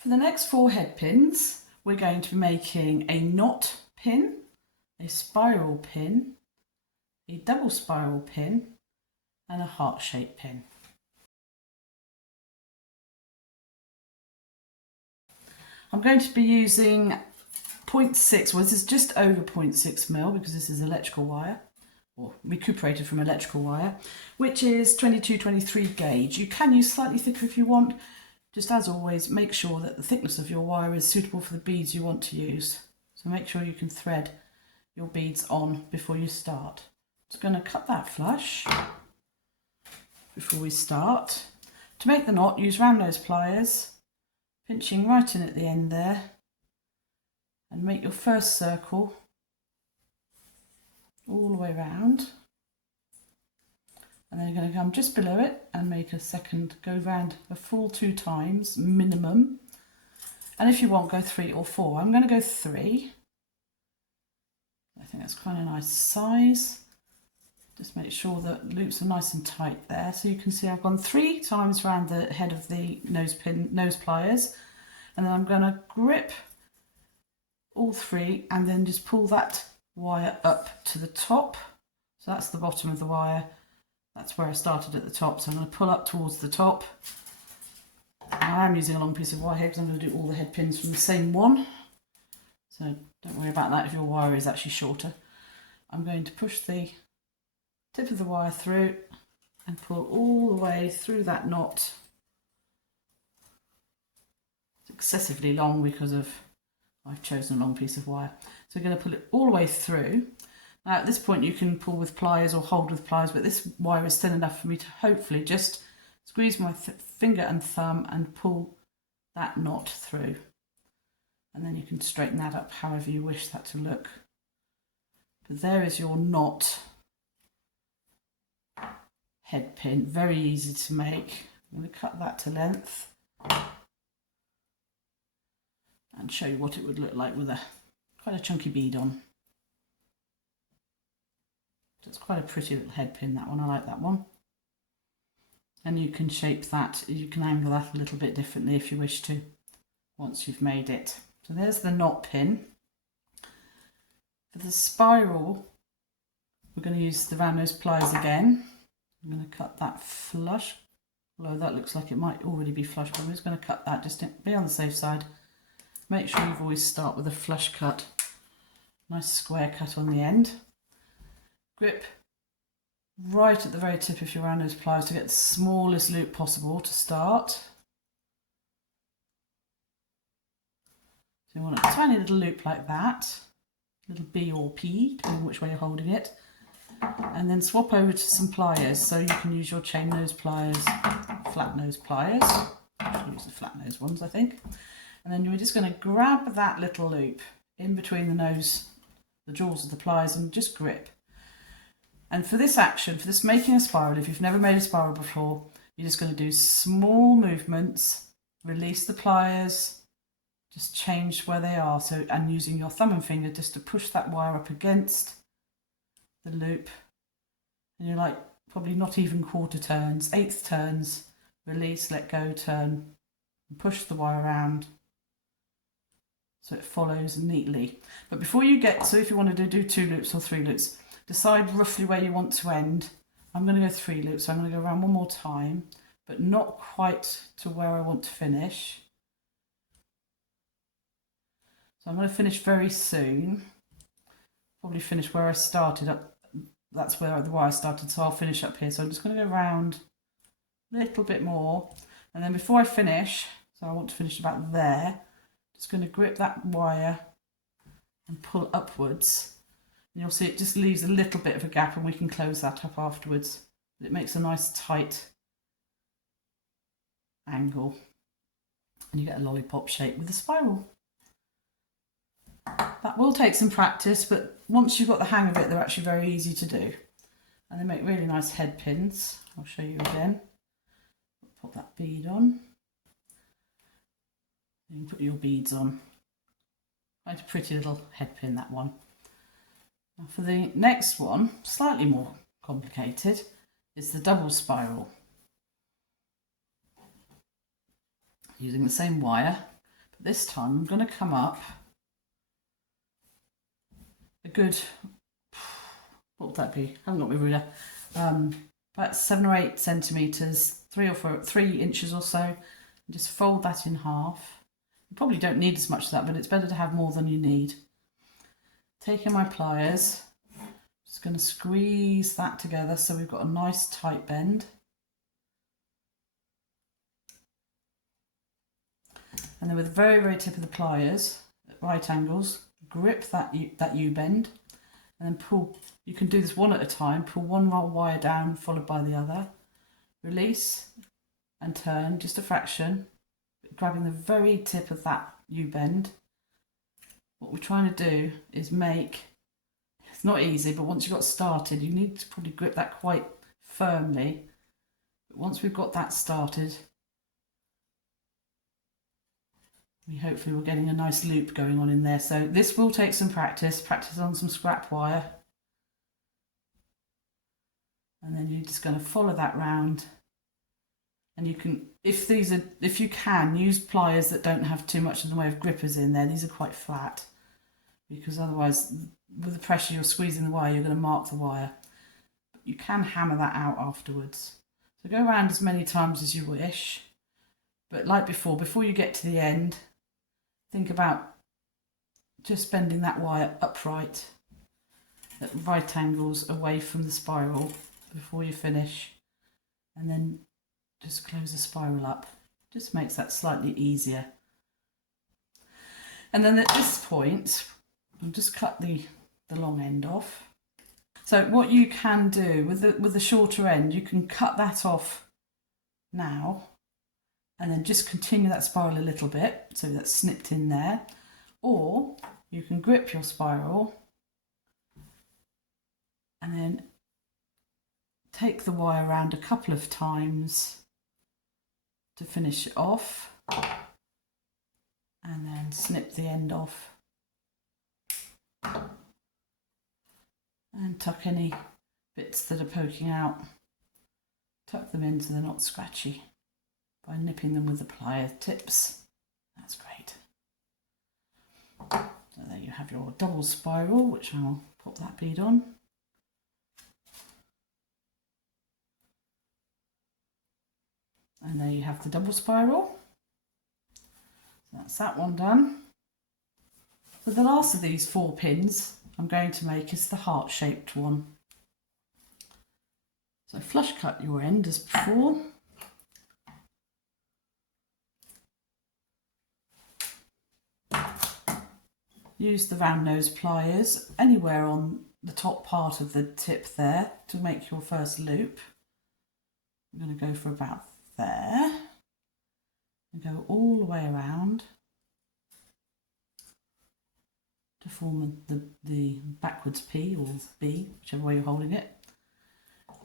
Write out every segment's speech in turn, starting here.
For the next 4 head pins, we're going to be making a knot pin, a spiral pin, a double spiral pin, and a heart-shaped pin. I'm going to be using 0.6, well this is just over 0.6 mil because this is electrical wire, or recuperated from electrical wire, which is 22-23 gauge. You can use slightly thicker if you want. Just as always, make sure that the thickness of your wire is suitable for the beads you want to use. So make sure you can thread your beads on before you start. Just going to cut that flush before we start. To make the knot, use round nose pliers, pinching right in at the end there, and make your first circle all the way round. And then you're going to come just below it and make a second, go round a full 2 times minimum. And if you want, go 3 or 4. I'm going to go 3. I think that's quite a nice size. Just make sure that loops are nice and tight there. So you can see I've gone 3 times around the head of the nose pliers. And then I'm going to grip all 3 and then just pull that wire up to the top. So that's the bottom of the wire. That's where I started at the top, so I'm going to pull up towards the top. I am using a long piece of wire here because I'm going to do all the head pins from the same one. So don't worry about that if your wire is actually shorter. I'm going to push the tip of the wire through and pull all the way through that knot. It's excessively long because I've chosen a long piece of wire. So I'm going to pull it all the way through. Now at this point you can pull with pliers or hold with pliers, but this wire is thin enough for me to hopefully just squeeze my finger and thumb and pull that knot through. And then you can straighten that up however you wish that to look. But there is your knot head pin, very easy to make. I'm going to cut that to length and show you what it would look like with quite a chunky bead on. It's quite a pretty little head pin, that one. I like that one. And you can shape that, you can angle that a little bit differently if you wish to, once you've made it. So there's the knot pin. For the spiral, we're going to use the round nose pliers again. I'm going to cut that flush, although that looks like it might already be flush, but I'm just going to cut that just to be on the safe side. Make sure you always start with a flush cut, nice square cut on the end. Grip right at the very tip of your round nose pliers to get the smallest loop possible to start. So you want a tiny little loop like that, little B or P, depending on which way you're holding it. And then swap over to some pliers, so you can use your chain nose pliers, flat nose pliers. I should use the flat nose ones, I think. And then you're just going to grab that little loop in between the nose, the jaws of the pliers, and just grip. And for this action, for this making a spiral, if you've never made a spiral before, you're just going to do small movements, release the pliers, just change where they are. So, and using your thumb and finger just to push that wire up against the loop. And you're like probably not even quarter turns, 1/8 turns, release, let go, turn, and push the wire around so it follows neatly. But before you get, so if you wanted to do 2 loops or 3 loops, decide roughly where you want to end. I'm going to go 3 loops, so I'm going to go around one more time, but not quite to where I want to finish. So I'm going to finish very soon. Probably finish where I started up. That's where the wire started, so I'll finish up here. So I'm just going to go around a little bit more. And then before I finish, so I want to finish about there, just going to grip that wire and pull upwards. And you'll see it just leaves a little bit of a gap, and we can close that up afterwards. It makes a nice tight angle and you get a lollipop shape with a spiral. That will take some practice, but once you've got the hang of it, they're actually very easy to do. And they make really nice head pins. I'll show you again. Pop that bead on. You can put your beads on. Quite a pretty little head pin, that one. Now for the next one, slightly more complicated, is the double spiral. Using the same wire, this time I'm going to come up a good, what would that be? I haven't got my ruler. About 7 or 8 centimetres, 3 inches or so, and just fold that in half. You probably don't need as much of that, but it's better to have more than you need. Taking my pliers, just going to squeeze that together so we've got a nice tight bend. And then with the very, very tip of the pliers, at right angles, grip that U-bend and then pull. You can do this one at a time. Pull one wire down followed by the other. Release and turn just a fraction, grabbing the very tip of that U-bend. What we're trying to do is make, it's not easy, but once you've got started, you need to probably grip that quite firmly. But once we've got that started, hopefully we're getting a nice loop going on in there. So this will take some practice on some scrap wire. And then you're just going to follow that round. And you can, if you can, use pliers that don't have too much in the way of grippers in there. These are quite flat, because otherwise with the pressure you're squeezing the wire, you're going to mark the wire. But you can hammer that out afterwards. So go around as many times as you wish. But like before you get to the end, think about just bending that wire upright at right angles away from the spiral before you finish, and then just close the spiral up. Just makes that slightly easier. And then at this point, I'll just cut the long end off. So what you can do with the shorter end, you can cut that off now and then just continue that spiral a little bit, so that's snipped in there. Or you can grip your spiral and then take the wire around a couple of times to finish it off, and then snip the end off and tuck any bits that are poking out, tuck them in so they're not scratchy by nipping them with the plier tips. That's great. So there you have your double spiral, which I'll pop that bead on. And there you have the double spiral. So that's that one done. So the last of these 4 pins I'm going to make is the heart-shaped one. So flush cut your end as before. Use the round nose pliers anywhere on the top part of the tip there to make your first loop. I'm going to go for about there and go all the way around to form the backwards P or B, whichever way you're holding it.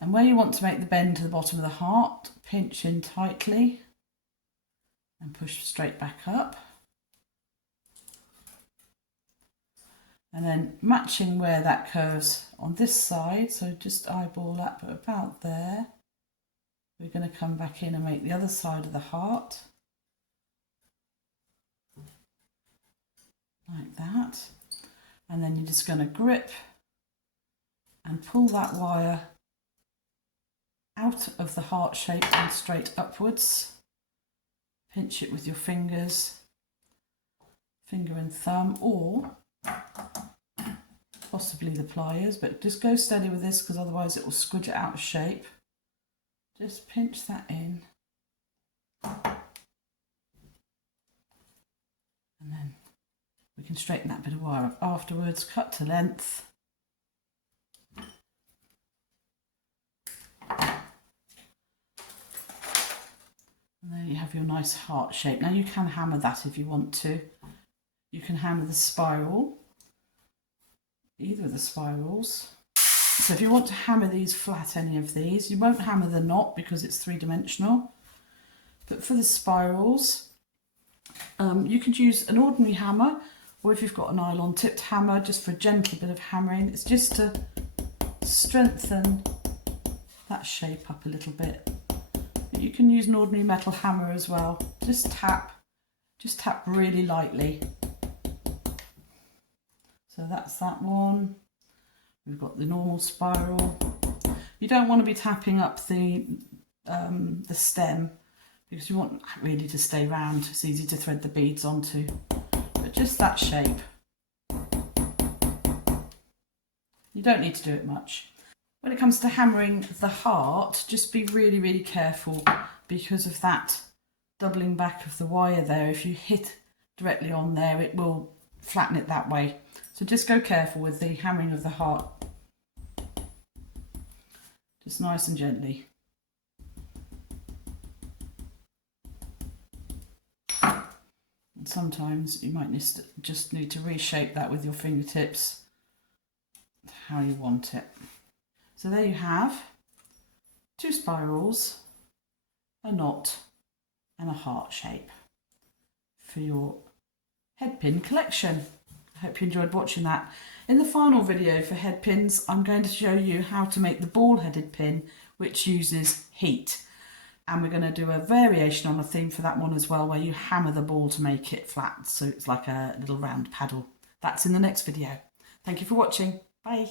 And where you want to make the bend to the bottom of the heart, pinch in tightly and push straight back up. And then matching where that curves on this side, so just eyeball that, but about there. We're going to come back in and make the other side of the heart. Like that. And then you're just going to grip and pull that wire out of the heart shape and straight upwards. Pinch it with your fingers, finger and thumb, or possibly the pliers, but just go steady with this because otherwise it will squidge it out of shape. Just pinch that in. And then we can straighten that bit of wire up afterwards, cut to length. And there you have your nice heart shape. Now you can hammer that if you want to. You can hammer the spiral, either of the spirals. So if you want to hammer these flat, any of these, you won't hammer the knot because it's 3-dimensional. But for the spirals, you could use an ordinary hammer, or if you've got a nylon tipped hammer, just for a gentle bit of hammering. It's just to strengthen that shape up a little bit. But you can use an ordinary metal hammer as well. Just Just tap really lightly. So that's that one. We've got the normal spiral. You don't want to be tapping up the stem because you want really to stay round. It's easy to thread the beads onto, but just that shape. You don't need to do it much. When it comes to hammering the heart, just be really, really careful because of that doubling back of the wire there. If you hit directly on there, it will flatten it that way. So just go careful with the hammering of the heart. Just nice and gently. And sometimes you might just need to reshape that with your fingertips how you want it. So there you have 2 spirals, a knot and a heart shape for your headpin collection. I hope you enjoyed watching that. In the final video for headpins, I'm going to show you how to make the ball-headed pin, which uses heat. And we're going to do a variation on a theme for that one as well, where you hammer the ball to make it flat, so it's like a little round paddle. That's in the next video. Thank you for watching. Bye.